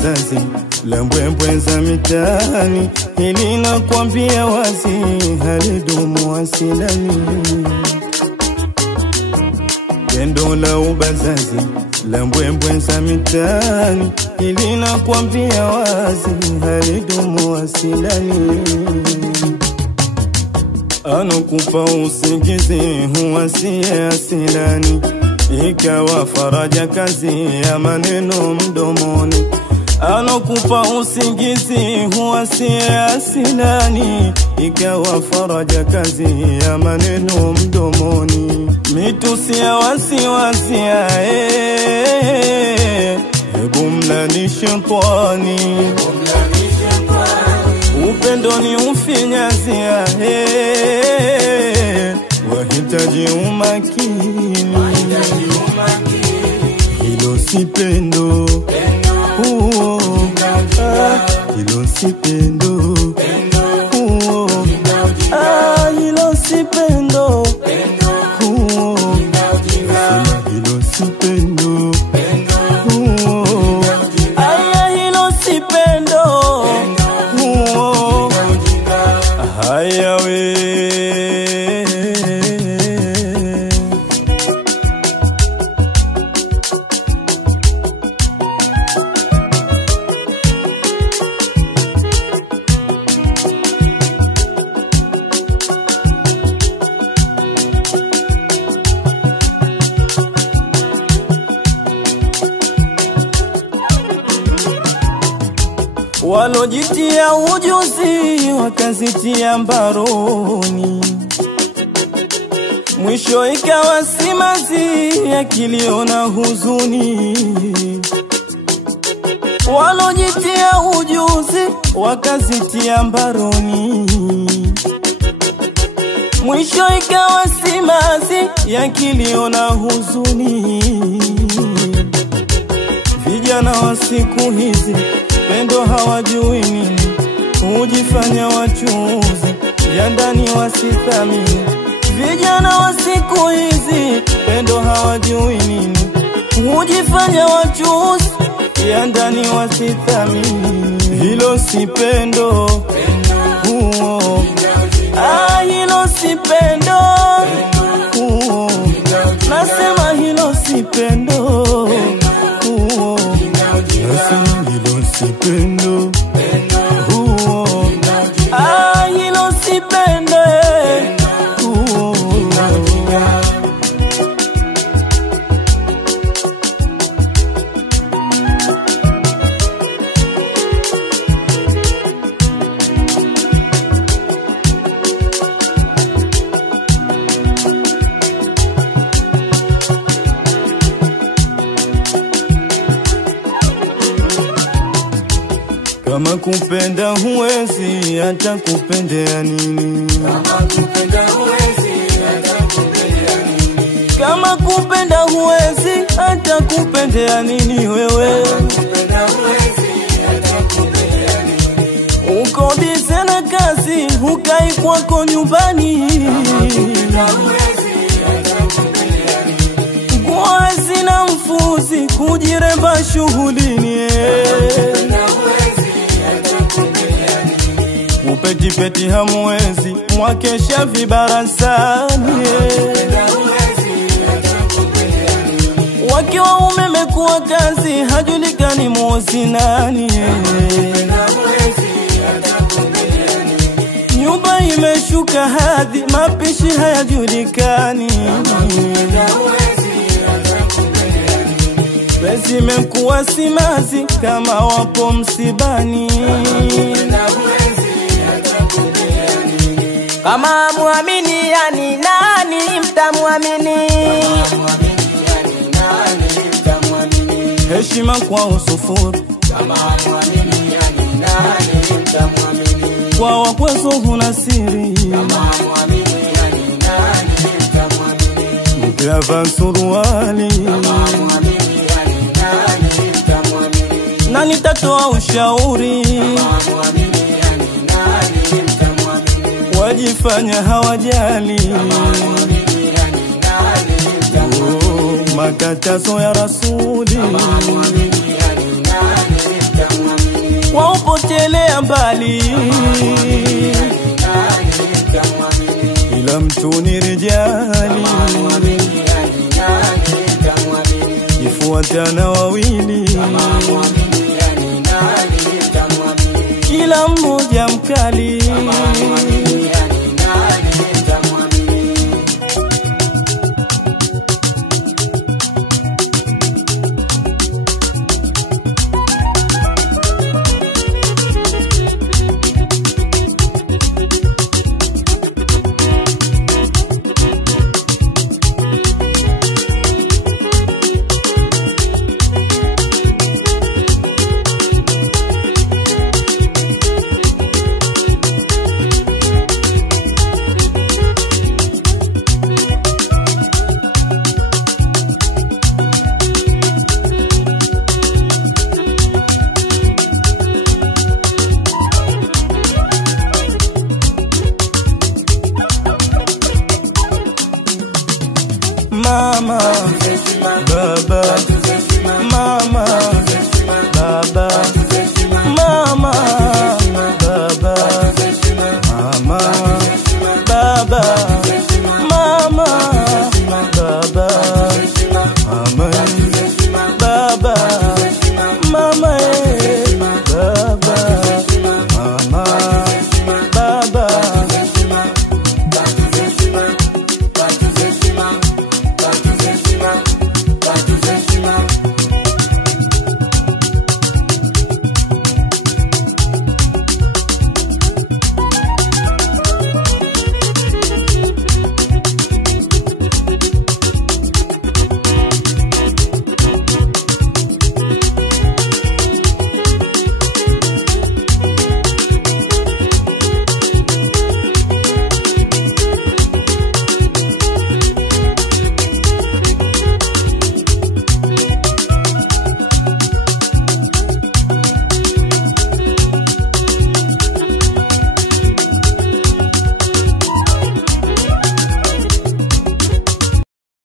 ubazazi la mbwembwe za mitaani, hili nakwambia wazi halidumu asilani. Pendo la ubazazi la mbwembwe za mitaani, hili nakwambia wazi halidumu asilani. Anokupa usingizi huwa siye asilani, ikawa faraja kazi ya maneno mdomoni. Anokupa usingizi huwa siye asilani, ikawa faraja kazi ya maneno mdomoni. Mitusi ya wasiwasi hebu mlani shetani, upendo ni ufinyazia wahitaji umakini. Hilo si pendo, hilo si pendo, hilo si pendo, hilo si pendo, hilo si pendo. Haya we walojitia ujuzi wakazitia mbaroni, mwisho ikawa simanzi ya kilio na huzuni. Walojitia ujuzi wakazitia mbaroni, mwisho ikawa simanzi ya kilio na huzuni. Vijana wa siku hizi pendo hawajui nini, hujifanya wachuuzi ya ndani wasithamini. Vijana wa siku hizi pendo hawajui nini, hujifanya wachuuzi ya ndani wasithamini. Hilo si pendo, hilo si pendo, nasema hilo si pendo, hilo si pendo, hilo si pendo. Kama kupenda huwezi hata kupendea nini? Kama kupenda huwezi hata kupendea nini? Kama kupenda huwezi hata kupendea nini wewe? Kama kupenda huwezi hata kupendea nini? Uko bize na kazi hukai kwako nyumbani. Kama kupenda huwezi hata kupendea nini? Nguo na mfuzi kujiremba shughulini. Upeti hamwezi mwakesha vibarasani, wakiwa umemekuwa kazi hajulikani muozi nani. Nyumba imeshuka hadhi mapishi hayajulikani, bezi imekuwa simazi kama wapo msibani. Kama muamini yani nani mtamuamini? Heshima kwa usufuri. Kama muamini yani nani mtamuamini? Kwa wakwezo huna siri. Kama muamini yani nani mtamuamini? Mkiava suruali. Kama muamini yani nani mtamuamini? Na nitatoa ushauri. Kama muamini wajifanya hawajali, makatazo ya Rasuli. waupotelea mbali. Ila mtu ni rijali, ifuatana wawili, kila mmoja mkali.